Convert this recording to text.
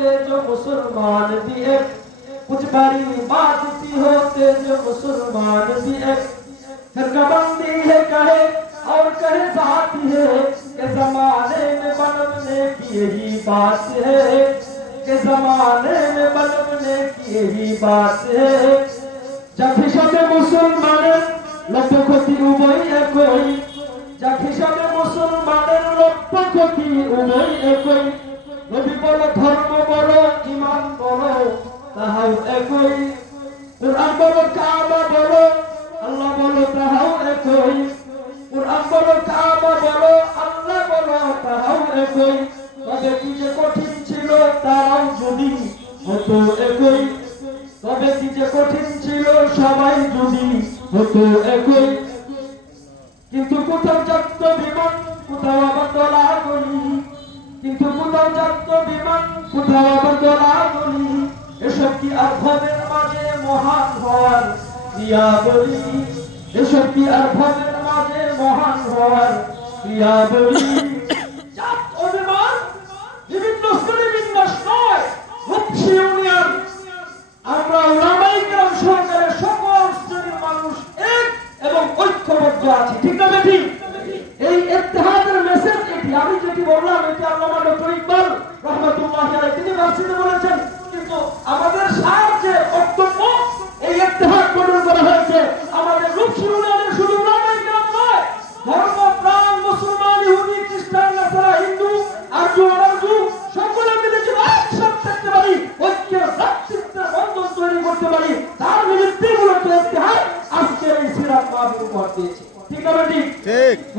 होते जो मुसलमान भी एक, कुछ बड़ी बात सी होते जो मुसलमान भी एक, फिरकाबंदी है कहे और कहे साथी है कि जमाने में बनने की यही बात है, कि जमाने में बनने की यही बात है। जब हिसाबे मुसलमाনের লক্ষ্য ক্ষতি উভয় একই, যা হিসাবে মুসলমানের লক্ষ্য ক্ষতি উভয় একই, নবী বলো ধর্ম বলো ঈমান বলো তাহাও একই, কুরআন বলো কাবা বলো আল্লাহ বলো তাহাও একই, কুরআন বলো কাবা বলো আল্লাহ বলো তাহাও একই। তবে কি যে কঠিন ছিল তারাও যদি হতো একই, তবে কি যে কঠিন ছিল সবাই যদি হতো একই। কিন্তু কোথাও যাত্র বিমান কোথাও আবার দলাগলি, কিন্তু কোথাও যাত্র বিমান কোথাও আবার দলাগলি, এসব কি আর ভবের মাঝে মহান হওয়ার ক্রিয়াবলী, এসব কি আর ভবের মাঝে মহান হওয়ার ক্রিয়াবলী। জাত অভিমান বিভিন্ন শ্রেণী বিন্যাস নয়, রূপসী ইউনিয়ন। আমরা উলামায়ে কেরাম সরকারের সকল শ্রেণীর মানুষ এক এবং ঐক্যবদ্ধ আছি, ঠিক না বেঠিক? এই ইত্তেহাদের মেসেজ এটি। আমি যেটি বললাম এটি আল্লামা ডক্টর ইকবাল রহমাতুল্লাহি আলাইহি তিনি ভার্সিটিতে বলেছেন, কিন্তু আমাদের সার যে বক্তব্য এই ইত্তেহাদ গঠন করা হয়েছে আমাদের রূপসী ইউনিয়ন